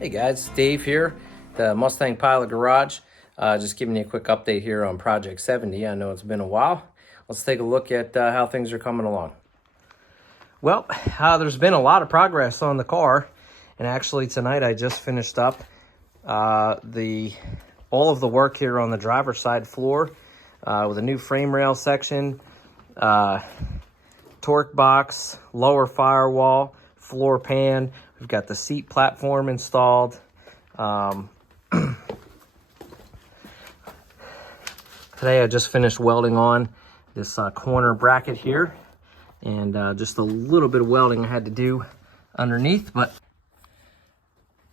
Hey guys, Dave here, the Mustang Pilot Garage. Just giving you a quick update here on Project 70. I know it's been a while. Let's take a look at how things are coming along. Well, there's been a lot of progress on the car, and actually tonight I just finished up all of the work here on the driver's side floor with a new frame rail section, torque box, lower firewall, floor pan. We've got the seat platform installed. Today I just finished welding on this corner bracket here, and just a little bit of welding I had to do underneath. But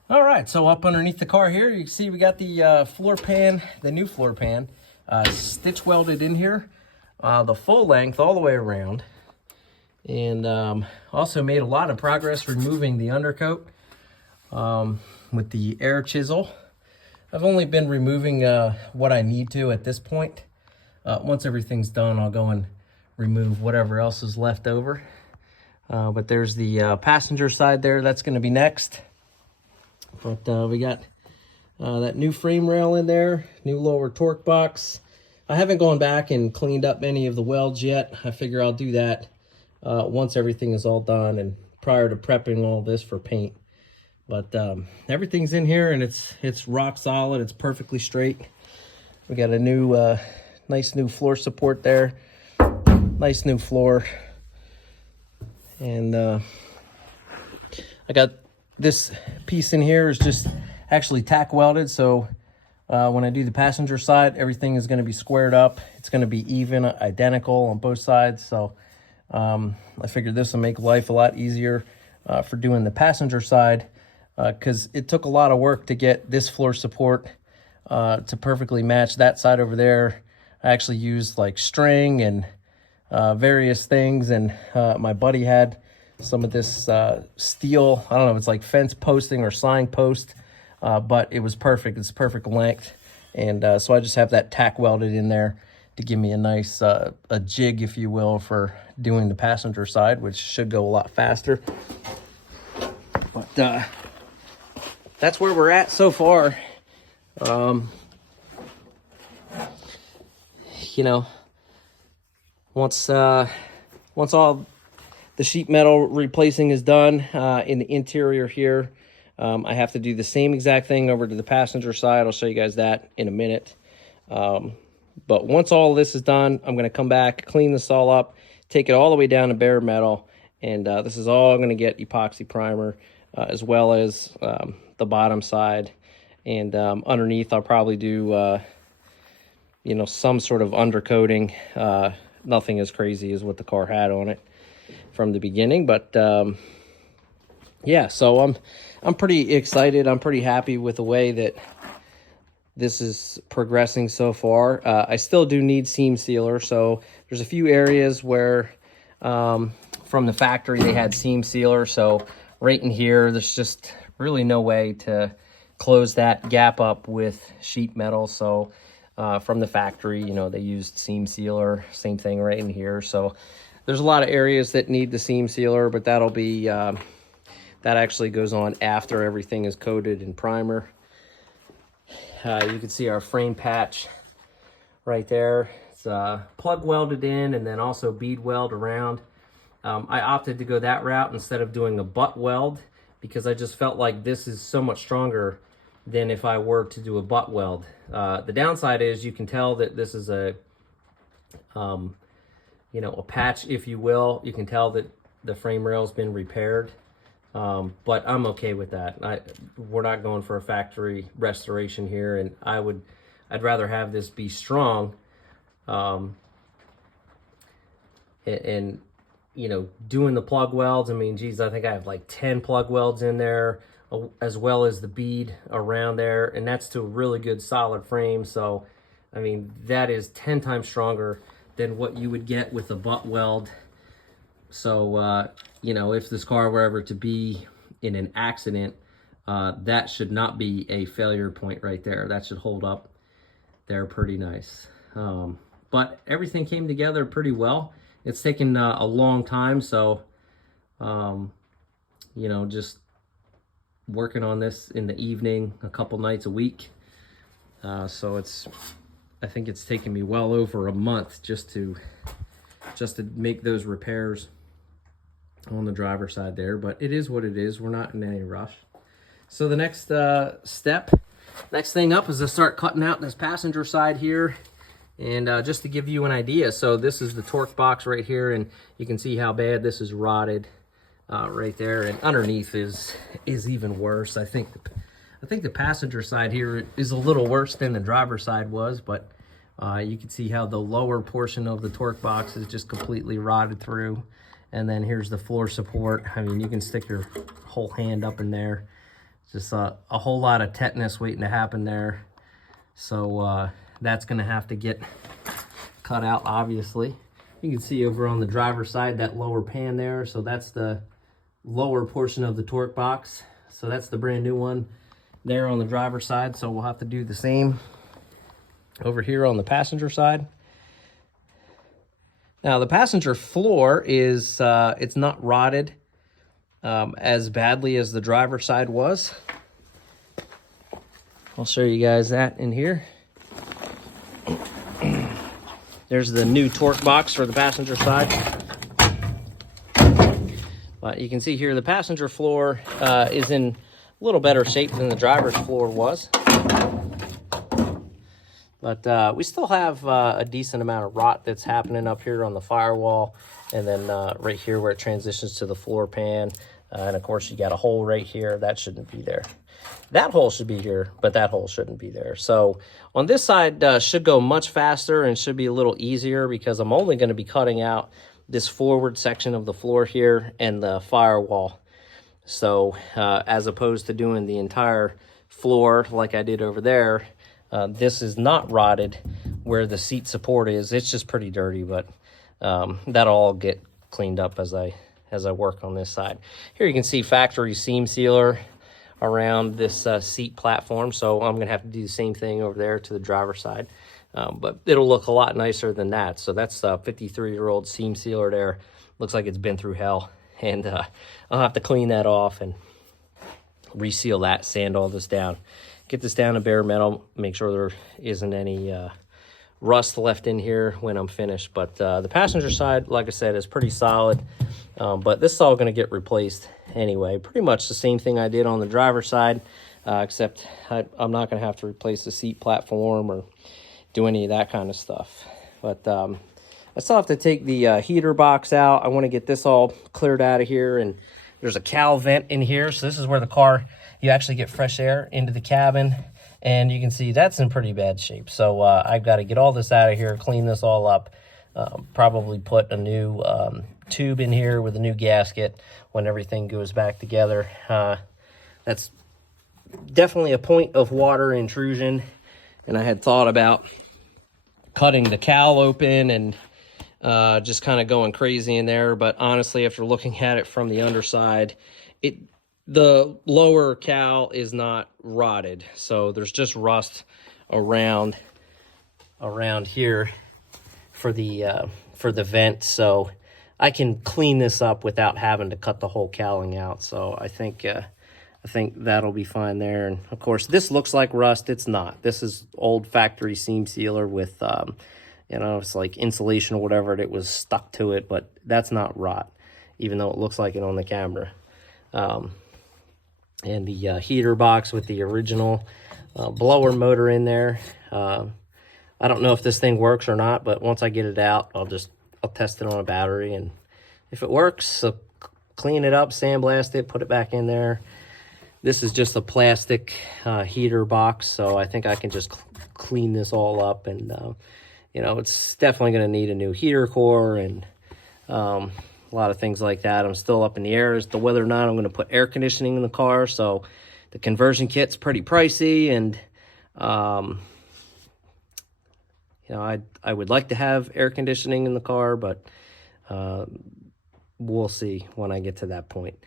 all right, so up underneath the car here, you can see we got the floor pan, the new floor pan, stitch welded in here, the full length all the way around. And also made a lot of progress removing the undercoat with the air chisel. I've only been removing what I need to at this point. Once everything's done, I'll go and remove whatever else is left over. But there's the passenger side there. That's going to be next. But we got that new frame rail in there, new lower torque box. I haven't gone back and cleaned up any of the welds yet. I figure I'll do that once everything is all done and prior to prepping all this for paint. But everything's in here and it's rock solid. It's perfectly straight. We got a new nice new floor support there, nice new floor. And I got this piece in here is just actually tack welded, so when I do the passenger side, everything is going to be squared up. It's going to be even, identical on both sides. So I figured this will make life a lot easier for doing the passenger side, because it took a lot of work to get this floor support to perfectly match that side over there. I actually used like string and various things, and my buddy had some of this steel, I don't know if it's like fence posting or sign post, but it was perfect. It's perfect length. And so I just have that tack welded in there to give me a nice a jig, if you will, for doing the passenger side, which should go a lot faster. But that's where we're at so far. You know, once all the sheet metal replacing is done in the interior here, I have to do the same exact thing over to the passenger side. I'll show you guys that in a minute. But once all this is done, I'm going to come back, clean this all up, take it all the way down to bare metal, and this is all going to get epoxy primer, as well as the bottom side. And underneath, I'll probably do, you know, some sort of undercoating. Nothing as crazy as what the car had on it from the beginning, but yeah. So I'm pretty excited. I'm pretty happy with the way that this is progressing so far. I still do need seam sealer, so there's a few areas where from the factory they had seam sealer, so right in here there's just really no way to close that gap up with sheet metal. So from the factory, you know, they used seam sealer, same thing right in here. So there's a lot of areas that need the seam sealer, but that'll be that actually goes on after everything is coated in primer. You can see our frame patch right there. It's plug welded in and then also bead weld around. I opted to go that route instead of doing a butt weld, because I just felt like this is so much stronger than if I were to do a butt weld. The downside is you can tell that this is a, you know, a patch, if you will. You can tell that the frame rail's been repaired. But I'm okay with that. We're not going for a factory restoration here, and I'd rather have this be strong, and you know, doing the plug welds. I mean, geez, I think I have like 10 plug welds in there, as well as the bead around there, and that's to a really good solid frame. So, I mean, that is 10 times stronger than what you would get with a butt weld. So, you know, if this car were ever to be in an accident, that should not be a failure point right there. That should hold up there pretty nice. But everything came together pretty well. It's taken a long time, so, you know, just working on this in the evening a couple nights a week. So I think it's taken me well over a month just to make those repairs on the driver's side there, but it is what it is. We're not in any rush. So the next next thing up is to start cutting out this passenger side here. And just to give you an idea, so this is the torque box right here, and you can see how bad this is rotted right there, and underneath is even worse. I think the passenger side here is a little worse than the driver's side was, but you can see how the lower portion of the torque box is just completely rotted through. And then here's the floor support. I mean, you can stick your whole hand up in there. Just a whole lot of tetanus waiting to happen there. So that's gonna have to get cut out, obviously. You can see over on the driver's side, that lower pan there. So that's the lower portion of the torque box. So that's the brand new one there on the driver's side. So we'll have to do the same over here on the passenger side. Now the passenger floor is, it's not rotted as badly as the driver's side was. I'll show you guys that in here. There's the new torque box for the passenger side. But you can see here the passenger floor is in a little better shape than the driver's floor was. But we still have a decent amount of rot that's happening up here on the firewall, and then right here where it transitions to the floor pan. And of course you got a hole right here. That shouldn't be there. That hole should be here, but that hole shouldn't be there. So on this side should go much faster and should be a little easier, because I'm only going to be cutting out this forward section of the floor here and the firewall. So as opposed to doing the entire floor like I did over there, this is not rotted where the seat support is. It's just pretty dirty, but that'll all get cleaned up as I work on this side. Here you can see factory seam sealer around this seat platform. So I'm gonna have to do the same thing over there to the driver's side. But it'll look a lot nicer than that. So that's a 53-year-old seam sealer there. Looks like it's been through hell. And I'll have to clean that off and reseal that, sand all this down. Get this down to bare metal, make sure there isn't any rust left in here when I'm finished. But the passenger side, like I said, is pretty solid. But this is all going to get replaced anyway. Pretty much the same thing I did on the driver's side, except I'm not going to have to replace the seat platform or do any of that kind of stuff. But I still have to take the heater box out. I want to get this all cleared out of here. And there's a cowl vent in here. So this is where the car, you actually get fresh air into the cabin. And you can see that's in pretty bad shape. So I've got to get all this out of here, clean this all up, probably put a new tube in here with a new gasket when everything goes back together. That's definitely a point of water intrusion. And I had thought about cutting the cowl open and just kind of going crazy in there. But honestly, after looking at it from the underside, the lower cowl is not rotted. So there's just rust around here for the vent. So I can clean this up without having to cut the whole cowling out. So I think that'll be fine there. And of course, this looks like rust. It's not. This is old factory seam sealer with, it's like insulation or whatever. It was stuck to it, but that's not rot, even though it looks like it on the camera. And the heater box with the original blower motor in there. I don't know if this thing works or not, but once I get it out, I'll test it on a battery, and if it works, so clean it up, sandblast it, put it back in there. This is just a plastic heater box, so I think I can just clean this all up. And it's definitely going to need a new heater core and a lot of things like that. I'm still up in the air as to whether or not I'm going to put air conditioning in the car. So the conversion kit's pretty pricey, and I would like to have air conditioning in the car, but we'll see when I get to that point.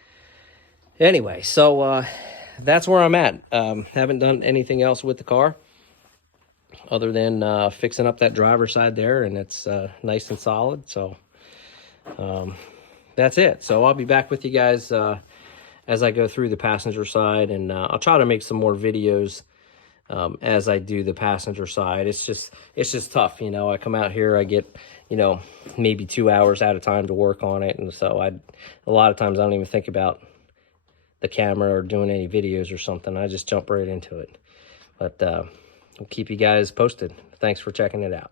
Anyway, so that's where I'm at. Haven't done anything else with the car other than fixing up that driver's side there, and it's nice and solid. So that's it. So I'll be back with you guys as I go through the passenger side, and I'll try to make some more videos as I do the passenger side. It's just tough, you know. I come out here, I get, you know, maybe 2 hours at a time to work on it, and so a lot of times I don't even think about the camera or doing any videos or something. I just jump right into it. But I'll keep you guys posted. Thanks for checking it out.